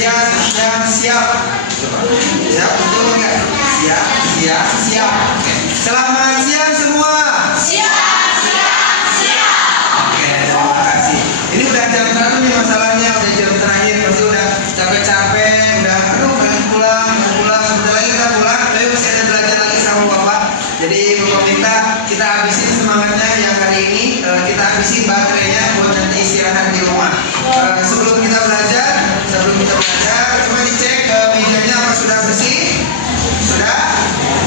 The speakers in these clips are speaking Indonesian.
Siap. Coba. Siap, betul enggak? Siap. Oke. Selamat siang semua. Oke, terima kasih. Ini udah jam berapa nih masalahnya? Udah jam terakhir, pasti udah capek-capek, udah pengen pulang. Sebentar lagi kita pulang, tapi masih ada belajar lagi sama Bapak. Jadi Bapak minta kita habisin semangatnya yang hari ini, kita habisin baterainya buat nanti istirahat di rumah. Sebelum kita belajar, coba dicek mejanya apa sudah bersih? Sudah?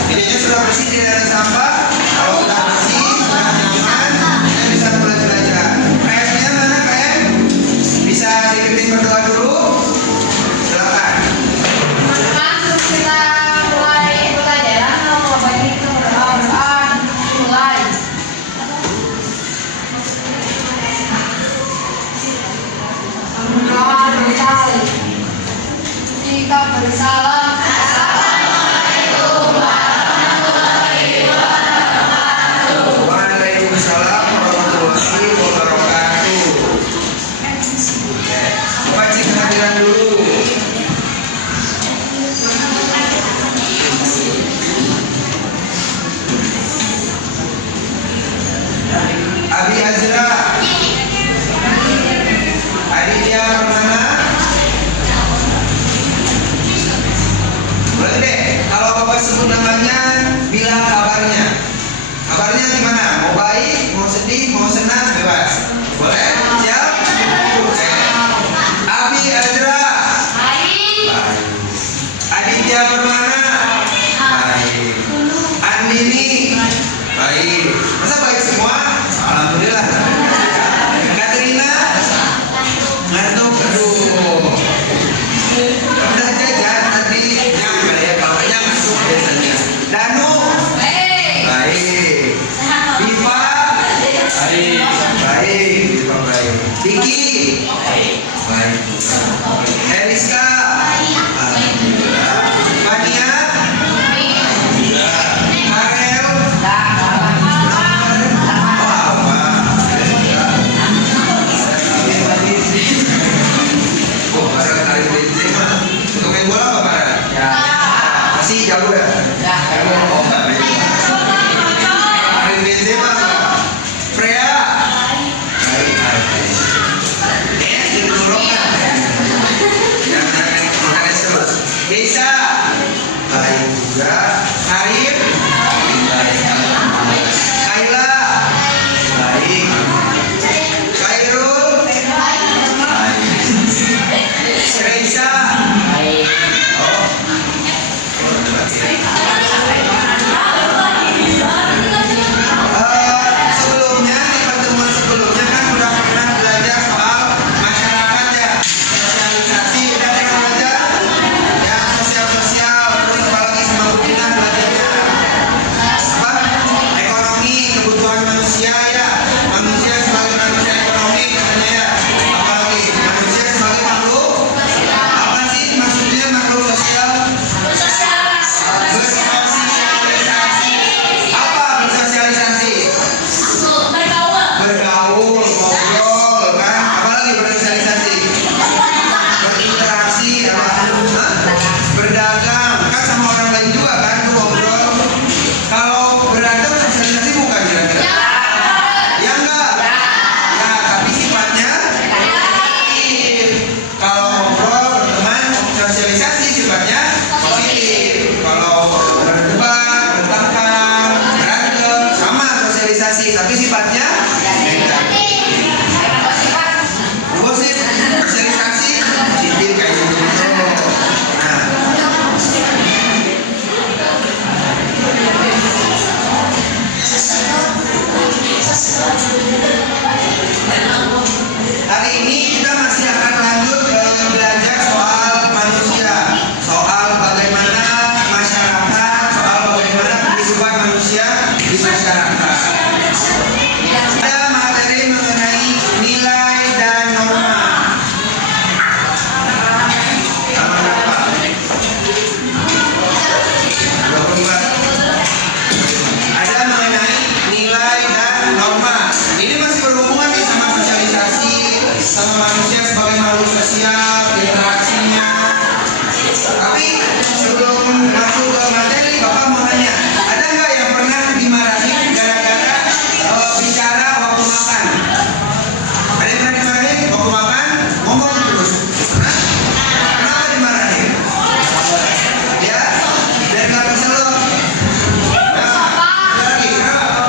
Mejanya sudah bersih, tidak ada sampah. Kalau sudah bersih, sudah nyaman, kita bisa mulai belajar. KM-nya mana KM? Bisa dipimpin berdoa dulu? Silakan. Sebelum kita mulai pelajaran, Bapak ini kita berdoa mulai. Kita bersalam. Assalamualaikum warahmatullahi wabarakatuh. Waalaikumsalam warahmatullahi wabarakatuh. Coba cek kehadiran dulu. Abi Azra, Aditya Permana. Boleh deh, kalau Bapak sebut namanya, bilang kabarnya. Kabarnya gimana? Mau baik, mau sedih, mau senang, bebas. Boleh? Siap? Oke. Abi Azra. Baik. Aditya Permana. Baik. Andini. Baik. Masa baik semua? Alhamdulillah. Katrina. Ngantuk. Aduh. Udah jajan tadi. Nyampe ya, kalau ngantuk biasanya. Danu. Baik. Diva. Baik. Diva baik. Diki. Baik. Eriska. Alhamdulillah. Fania. Karel. Oh, Farel Karim Benzema. Untuk main bola apa, Farel? Masih jago ya? Oh, Karim Benzema. Freya. Baik. Ini dorongkan. Jangan makan terus. Desa. Baik juga. Karim. Baik. Kaila. Baik. Khairul. Reza. Oh. Sebelumnya di pertemuan sebelumnya kan sudah pernah belajar soal masyarakat ya, sosialisasi. Udah pernah belajar yang sosial, terus apalagi sama rutinah belajarnya apa? Ekonomi, kebutuhan manusia ya, manusia sebagai manusia ekonomi katanya ya, apalagi manusia sebagai makhluk. Apa sih maksudnya makhluk sosial? Bersosialisasi. Apa bersosialisasi? Bergaul, ngobrol, kan? Apalagi bersosialisasi? Berinteraksi, apa? Berdagang, kan sama orang lain juga kan? Tuh ngobrol. Kalau berdagang sosialisasi bukan kira-kira? Ya enggak? Ya, tapi sifatnya negatif. Kalau ngobrol, berteman, sosialisasi sifatnya positif. Kalau berdebat, bertengkar, berantem, sama sosialisasi, tapi sifatnya negatif. Gosip, sosialisasi, positif kayak gitu. Nah, hari ini kita masih akan lanjut belajar soal manusia, soal bagaimana masyarakat, soal bagaimana kehidupan manusia di masyarakat. Ada materi mengenai nilai dan norma. Sama berapa? 22. Ada mengenai nilai dan norma. Ini masih berhubungan nih sama sosialisasi, sama manusia sebagai makhluk sosial, interaksinya, Tapi sebelum masuk ke materi, Bapak mau nanya, ada nggak yang pernah dimarahin gara-gara bicara waktu makan? Ada yang pernah dimarahin waktu makan? Ngomong terus. Pernah? Kenapa dimarahin? Ya, dan nggak bisa loh. Nah, ada lagi.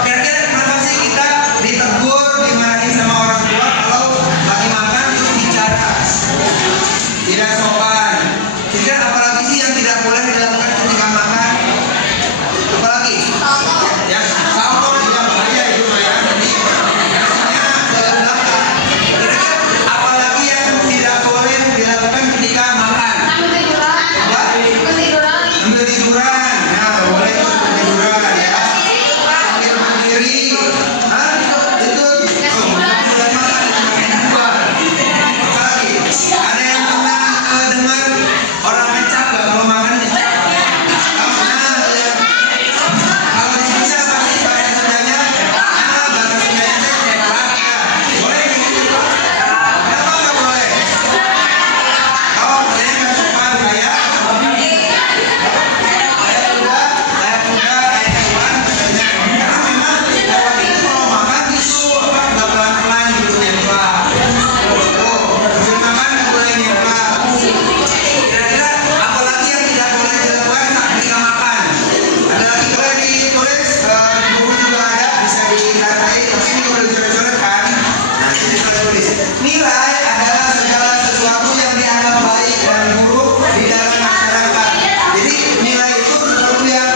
Kira-kira kenapa sih kita ditegur, dimarahin sama orang tua kalau lagi makan terus bicara? Tidak sopan. Tidak, apalagi sih yang tidak boleh dilakukan ketika makan? Apalagi? Ya, salto juga bahaya itu ya. Jadi harusnya ke belakang. Kira-kira apalagi yang tidak boleh dilakukan ketika makan? Apa? Ambil tiduran. Ya, nggak boleh itu tiduran ya. Sambil berdiri. Hah? Itu. Oh, bukan makan, itu makan dua. Apalagi? Ada yang pernah dengar orang ngecap nggak kalau makan ngecap? Nah, ya. Kalau di Indonesia pasti bahasa Sundanya, bahasa Sundanya itu ceplak. Ya, boleh gitu? Kenapa nggak boleh? Oh, saya nggak sopan kayak kuda, kayak hewan katanya. Karena memang hewan itu kalau makan itu nggak pelan-pelan gitu nyeplak. Tuh, sebelum makan nggak boleh nyeplak. Kira-kira apalagi yang tidak boleh dilakukan saat ketika makan? Ada lagi boleh ditulis di buku juga ada, bisa dikatai. Tapi ini udah dicoret-coret kan? Nah, ini boleh tulis. Nilai adalah segala sesuatu yang dianggap baik dan buruk di dalam masyarakat. Jadi nilai itu sesuatu yang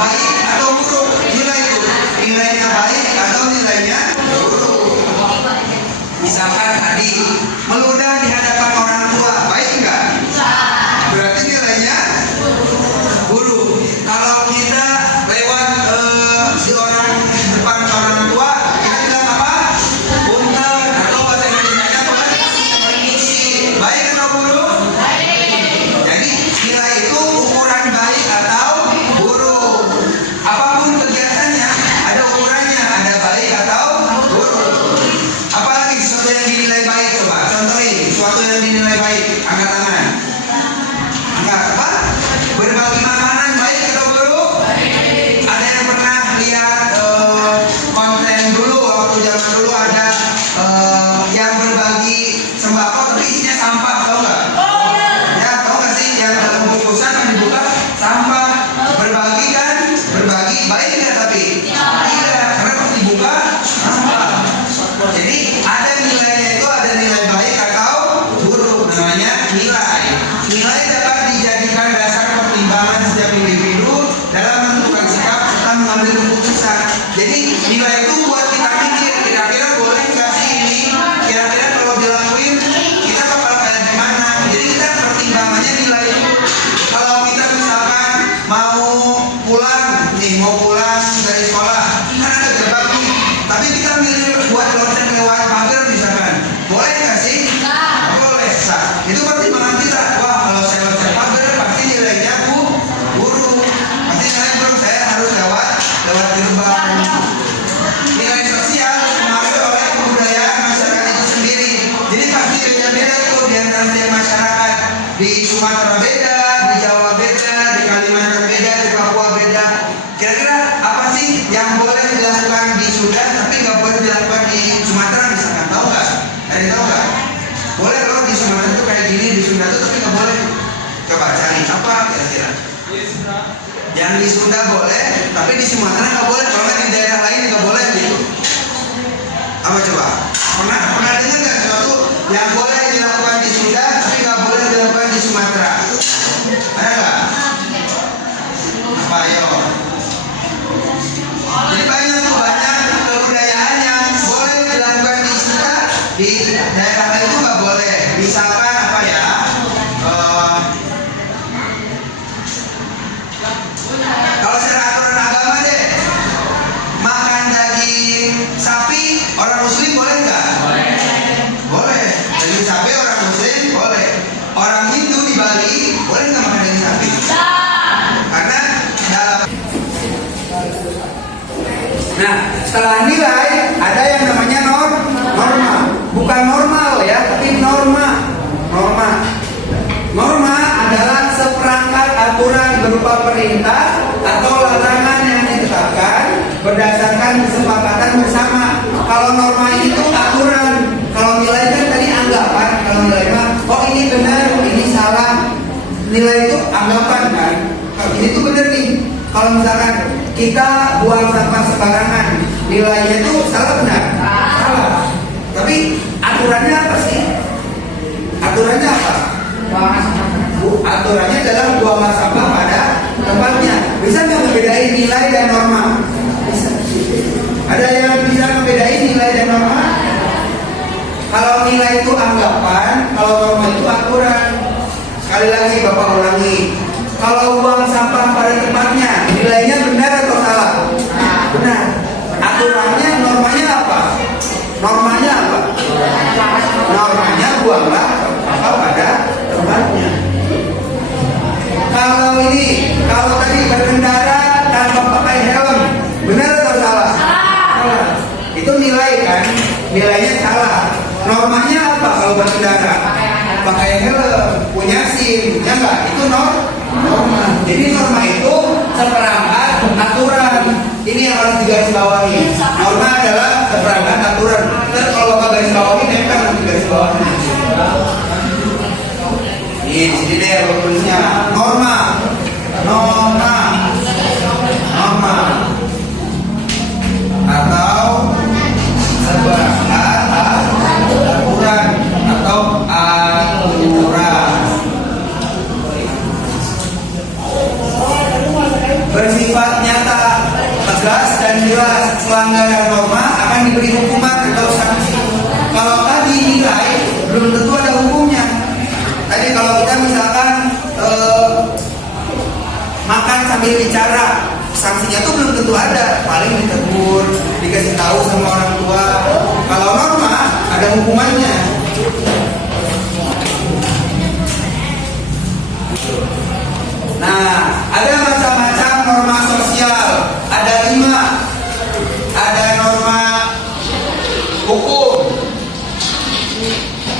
baik atau buruk. Nilai itu nilainya baik atau nilainya buruk. Misalkan tadi meludah di hadapan orang tua, baik nggak? Berarti nilainya buruk. Kalau kita lewat di depan orang tua, kita bilang apa? Punten, atau bahasa Indonesia apa? Permisi. Baik atau buruk? Jadi nilai itu ukuran baik atau buruk. Apapun kegiatannya ada ukurannya, ada baik atau buruk. Apalagi sesuatu yang dinilai baik, coba contohin sesuatu yang dinilai baik, angkat tangan. Angkat apa? Berbagi makanan baik atau buruk? Ada yang pernah lihat konten dulu, waktu zaman dulu ada yang berbagi sembako tapi isinya sampah, tau nggak? Ya, tau nggak sih yang dalam bungkusan yang dibuka sampah? Berbagi kan? Berbagi baik nggak tapi? Tidak, karena pas dibuka sampah. Jadi ada nilainya itu, ada nilai baik atau buruk, namanya nilai. Nilai dapat dijadikan dasar pertimbangan setiap individu dalam menentukan sikap serta mengambil keputusan. Jadi nilai itu buat kita pikir, kira-kira boleh nggak sih ini? Kira-kira kalau dilakuin kita bakal kayak gimana? Jadi kita pertimbangannya nilai itu. Kalau kita misalkan mau pulang nih, mau pulang dari sekolah, kan ada gerbang nih, tapi kita milih buat loncat lewat pagar misalkan, boleh nggak sih? Nggak boleh. Nah, itu pertimbangan kita. Wah, kalau saya loncat pagar pasti nilainya buruk. Pasti nilainya buruk, saya harus lewat gerbang. Nilai sosial dipengaruhi oleh kebudayaan masyarakat itu sendiri. Jadi pasti beda-beda tuh di antara setiap masyarakat. Di Sumatera beda, di Jawa beda, di Kalimantan beda, di Papua beda. Kira-kira apa sih yang boleh dilakukan di Sunda tapi nggak boleh dilakukan di Sumatera misalkan? Tahu nggak? Ada yang tahu nggak? Boleh loh di Sumatera itu kayak gini, di Sunda itu tapi nggak boleh. Coba cari apa kira-kira? Yang di Sunda boleh, tapi di Sumatera nggak boleh. Kalau nggak di daerah lain nggak boleh gitu. Apa coba? Pernah dengar nggak sesuatu yang boleh dilakukan di Sunda tapi nggak boleh dilakukan di Sumatera? Ada nggak? Apa ayo? Jadi banyak kebudayaan yang boleh dilakukan di Sunda, di daerah lain itu nggak boleh. Misalkan apa ya? Kalau secara aturan agama deh, makan daging sapi orang Muslim boleh nggak? Boleh. Daging sapi orang Muslim boleh. Orang Hindu di Bali boleh nggak makan daging sapi? Karena dalam. Nah, setelah nilai ada yang namanya norma. Bukan normal ya, tapi norma. Norma adalah perintah atau larangan yang ditetapkan berdasarkan kesepakatan bersama. Kalau norma itu aturan, kalau nilai kan tadi anggapan. Kalau nilai mah, oh ini benar, ini salah. Nilai itu anggapan kan. Kalau ini tuh benar nih. Kalau misalkan kita buang sampah sembarangan, nilainya itu salah benar? Salah. Tapi aturannya apa sih? Aturannya apa? Aturannya adalah buang sampah pada tempatnya. Bisa nggak membedain nilai dan norma? Bisa. Ada yang bisa membedain nilai dan norma? Kalau nilai itu anggapan, kalau norma itu aturan. Sekali lagi Bapak ulangi. Kalau buang sampah pada tempatnya, nilainya benar atau salah? Benar. Aturannya, normanya apa? Normanya apa? Normanya buanglah sampah pada tempatnya. Kalau tadi berkendara tanpa pakai helm, benar atau salah? Salah. Itu nilai kan? Nilainya salah. Normanya apa kalau berkendara? Pakai helm, punya SIM, ya enggak? Itu norma. Jadi norma itu seperangkat aturan. Ini yang harus digarisbawahi. Norma adalah seperangkat aturan. Terus kalau Bapak garis bawahi, nempel nanti garis bawahi. Ini di sini deh tulisnya norma. Atau seperangkat aturan atau aturan. Bersifat nyata, tegas dan jelas. Pelanggaran norma akan diberi hukuman atau sanksi. Kalau tadi nilai belum tentu ada hukumnya. Tadi kalau kita misalkan makan sambil bicara, sanksinya tuh belum tentu ada. Paling ditegur, dikasih tahu sama orang tua. Kalau norma ada hukumannya. Nah, ada macam-macam norma sosial. Ada 5. Ada norma hukum.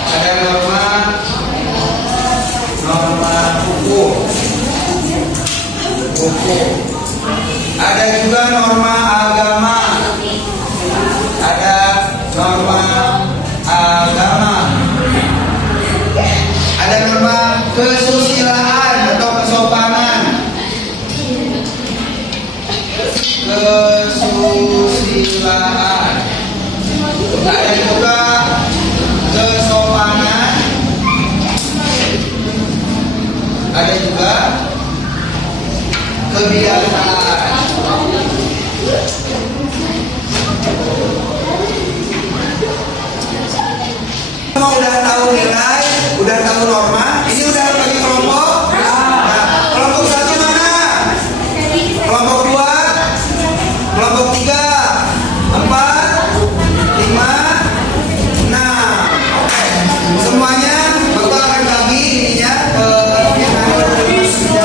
Ada norma hukum. Ada juga norma agama. Ada norma agama. Ada norma kesusilaan atau kesopanan. Kesusilaan. Ada juga kesopanan. Ada juga kebiasaan. Semua udah tahu nilai, udah tahu norma. Ini udah bagi kelompok. Nah, kelompok 1 mana? Kelompok 2, kelompok 3, 4, 5, 6. Oke. Semuanya Bapak akan bagi ininya ke yang ada di sini.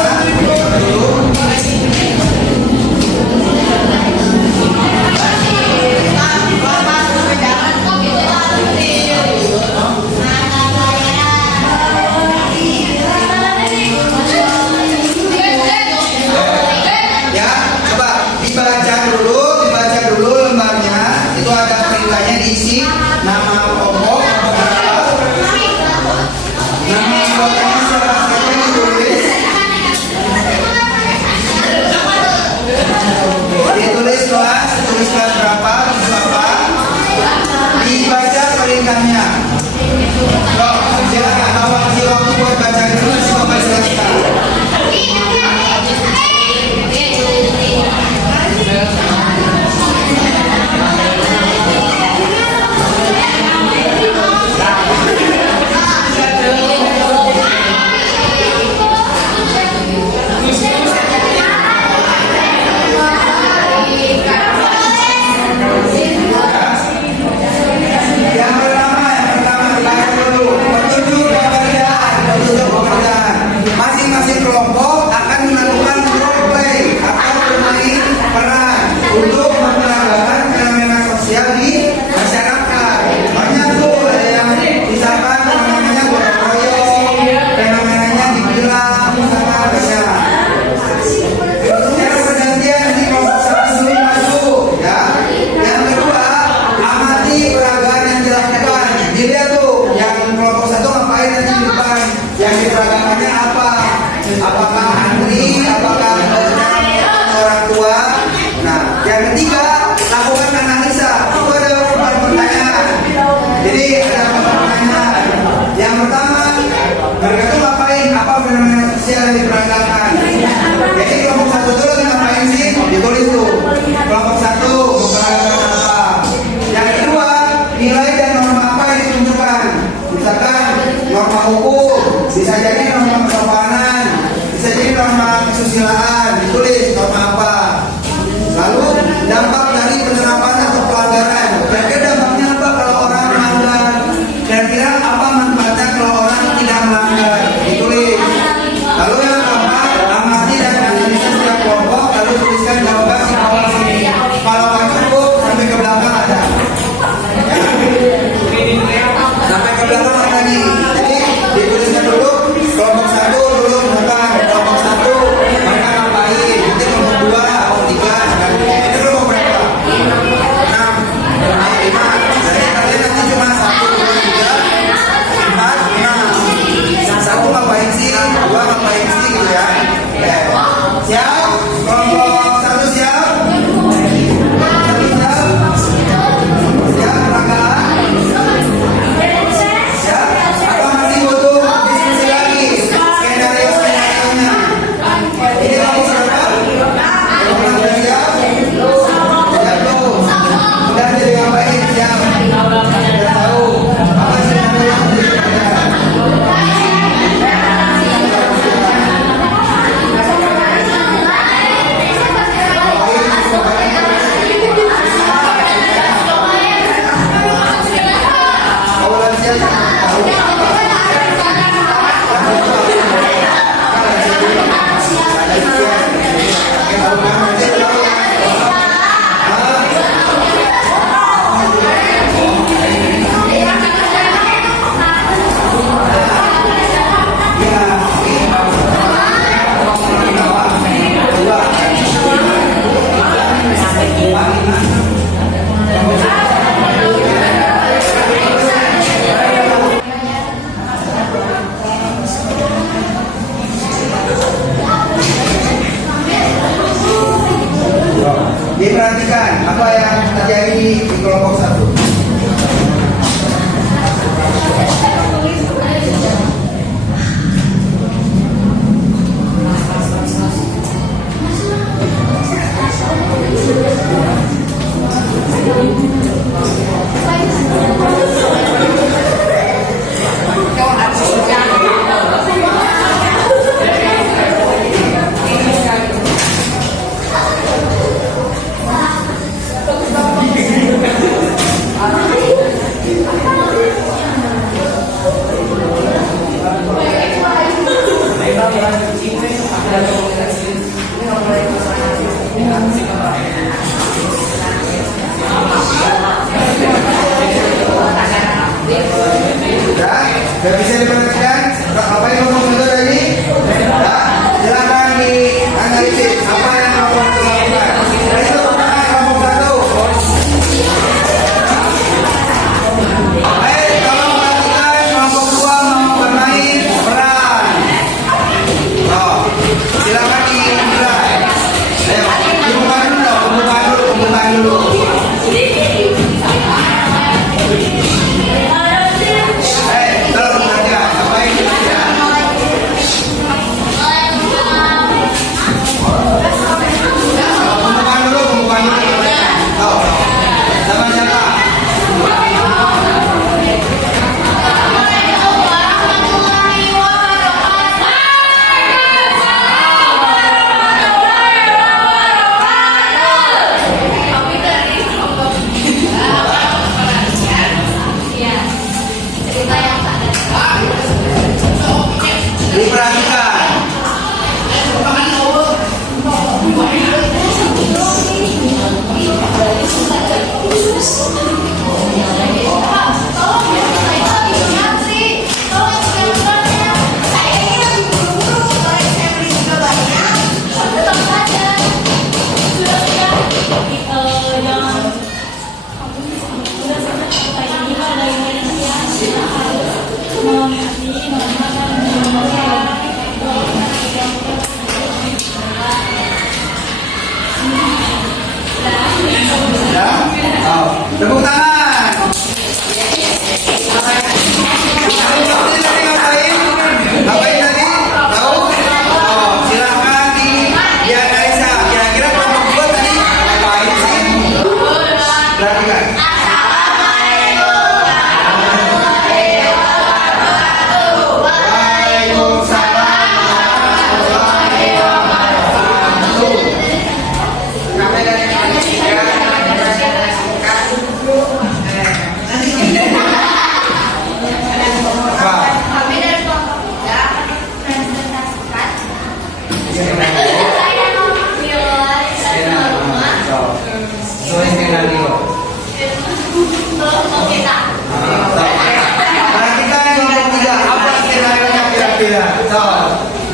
kegagalannya apa? Apakah antri? Apakah orang tua? Nah, yang ketiga, lakukan analisa. Itu ada beberapa pertanyaan. Jadi ada beberapa pertanyaan. Yang pertama, mereka tuh ngapain? Apa fenomena sosial yang diperagakan? Jadi kelompok satu itu lagi ngapain sih? Ditulis tuh. Kelompok satu memperagakan apa? Yang kedua, nilai dan norma apa yang ditunjukkan? Misalkan norma hukum, bisa jadi norma kesopanan, bisa jadi norma kesusilaan. Ditulis norma apa? Lalu dampak dari penerapan atau pelanggaran. Kira-kira dampaknya apa kalau orang melanggar? Kira-kira apa manfaatnya kalau orang tidak melanggar? Ditulis. Lalu yang keempat, amati dan analisa setiap kelompok. Lalu tuliskan jawaban di bawah sini. Kalau nggak cukup, sampai ke belakang ada. Sampai ke belakang ada nih. Jadi dituliskan dulu kelompok satu dulu misalkan kelompok satu mereka ngapain? Nanti kelompok dua, kelompok tiga. Itu kelompok berapa? 6, 5. Jadi kalian nanti cuma 1, 2, 3, 4, 5. Satu ngapain sih? Dua ngapain sih gitu ya? Oke. Siap? Kelompok satu siap? Satu siap? Siap, Rangga? Siap? Apa masih butuh diskusi lagi? Skenario-skenarionya. Ini kelompok berapa? Kelompok sudah siap? Siap belum? Udah jadi ngapain? Siap? Udah tahu? Apa skenario yang diberikan? Diperhatikan apa yang terjadi di kelompok satu. Sudah bisa diperhatikan apa yang kelompok satu tadi? Silakan dianalisis apa yang kelompok satu lakukan. Itu pertanyaan kelompok satu. Baik, kalau perhatikan kelompok dua mau bermain peran.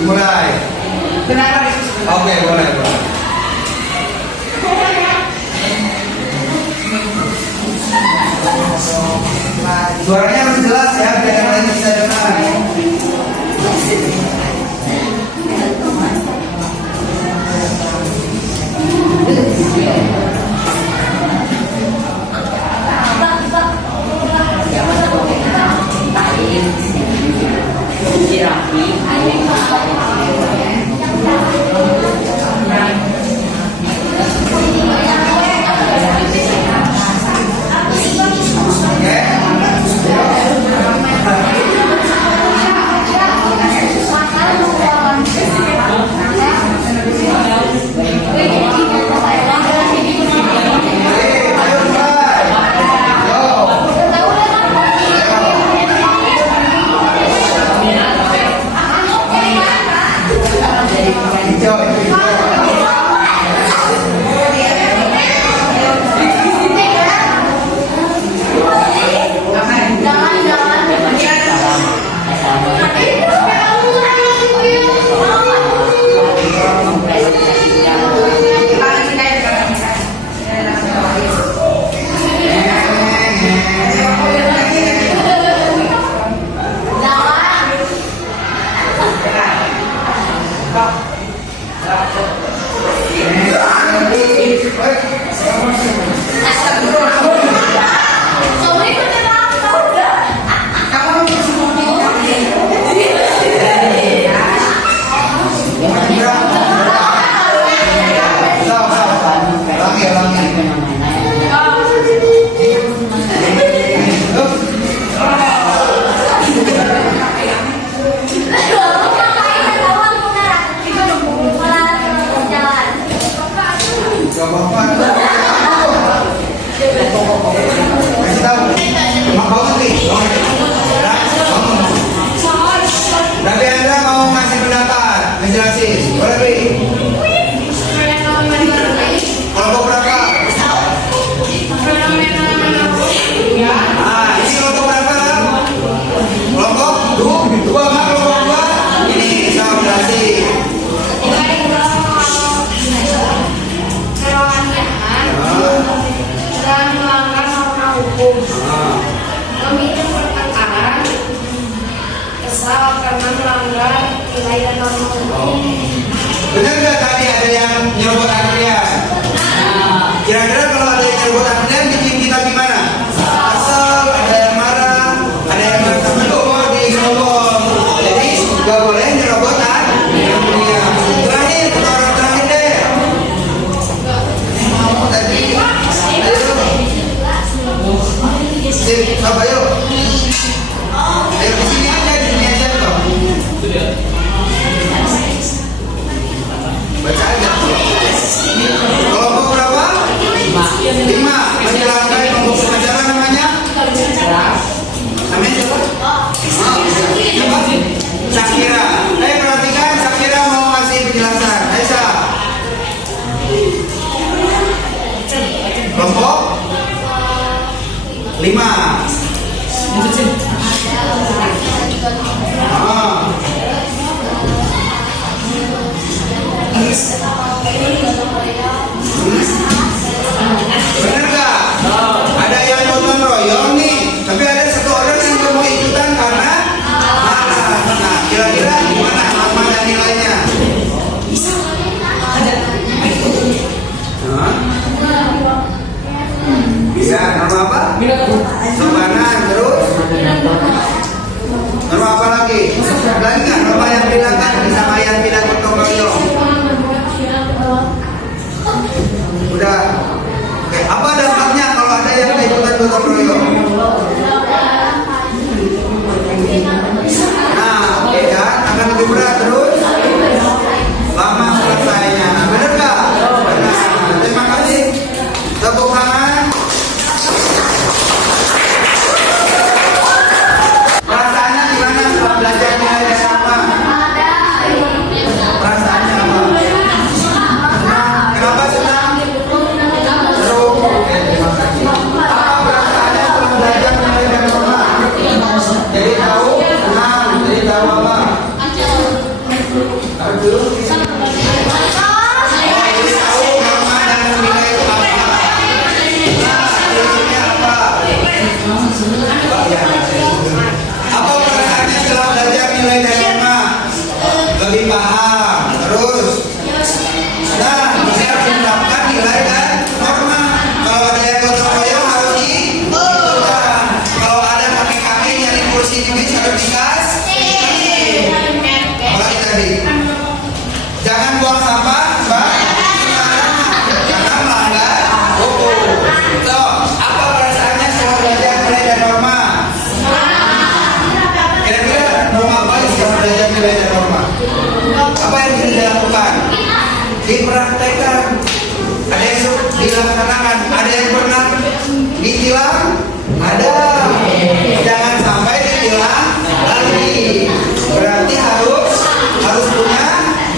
Dimulai. Kenapa? Oke, boleh, boleh. Suaranya harus jelas ya, biar yang lain bisa dengar. Memicu pertengkaran, kesal karena melanggar nilai dan norma hukum. Benar nggak tadi ada yang nyerobot antrian? Kira-kira kalau ada yang nyerobot antrian bikin kita gimana? Kesel, ada yang marah, ada yang terbentuk di gerobak. Jadi nggak boleh nyerobot antrian. Terakhir, orang terakhir deh. Tadi, ayo. Apa yuk? Ayo di sini aja toh. Baca aja. Kelompok berapa? 5. Menjelaskan kelompok pengacara namanya? Namanya siapa? Siapa? Syakira. Perhatikan, Syakira mau kasih penjelasan. Aisyah. Kelompok 5. Bener gak? Ada yang nonton royong nih, tapi ada satu orang yang gak mau ikutan karena marah. Nah, kira-kira gimana norma dan nilainya? Iya, norma apa? lebih paham. Terus, nah bisa menerapkan nilai dan norma. Kalau ada yang gotong royong harus diikutkan. Kalau ada kakek-kakek nyari kursi di bis harus dikasih. Apalagi tadi, jangan buang sampah, Mbak. Karena melanggar hukum. So, apa perasaannya setelah belajar nilai dan norma? Kira-kira mau ngapain setelah belajar nilai dan norma? Apa yang bisa dilakukan? Dipraktekkan. Ada yang dilaksanakan, ada yang pernah ditilang, ada. Jangan sampai ditilang lagi. Berarti harus punya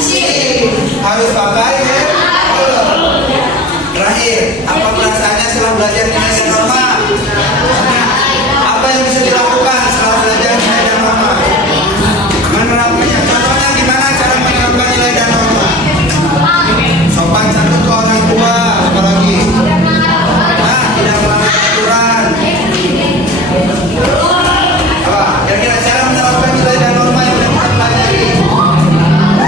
SIM, harus pakai helm. Terakhir, apa perasaannya setelah belajar nilai dan norma? Apa yang bisa dilakukan setelah belajar nilai dan norma? Menerapkannya. Contohnya gimana cara menerapkan nilai dan norma? Sopan santun ke orang tua, apalagi. Nah, tidak melanggar aturan. Apa? Kira-kira cara menerapkan nilai dan norma yang sudah kita pelajari.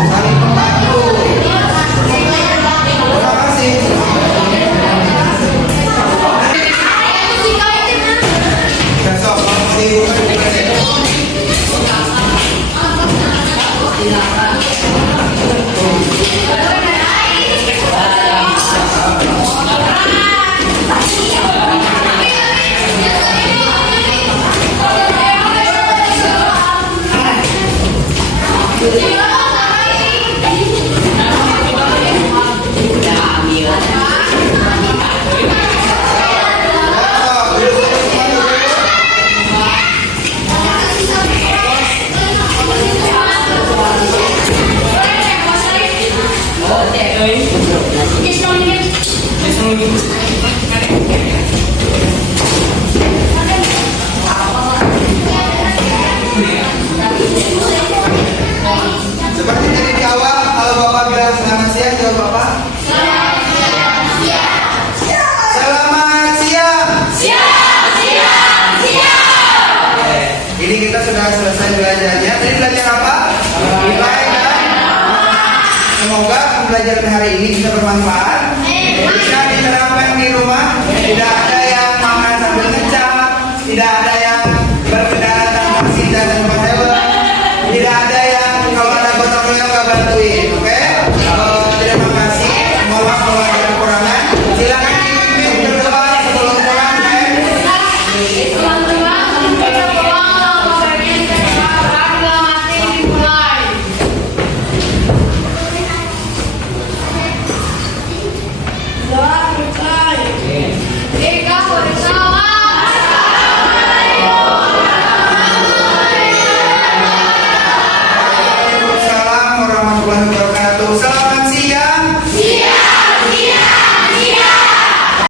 Saling membantu. Terima kasih. Besok seperti tadi di awal, kalau Bapak bilang selamat siang, jawab Bapak. Selamat siang. Oke, ini kita sudah selesai belajarnya. Tadi belajar apa? Nilai dan semoga pembelajaran hari ini bisa bermanfaat. Bisa diterapkan di rumah. Tidak ada yang makan sambil ngecap, tidak ada yang berkendara tanpa SIM dan tanpa helm, tidak ada yang kalau ada gotong royong nggak bantuin. Oke? Terima kasih. Mohon maaf kalau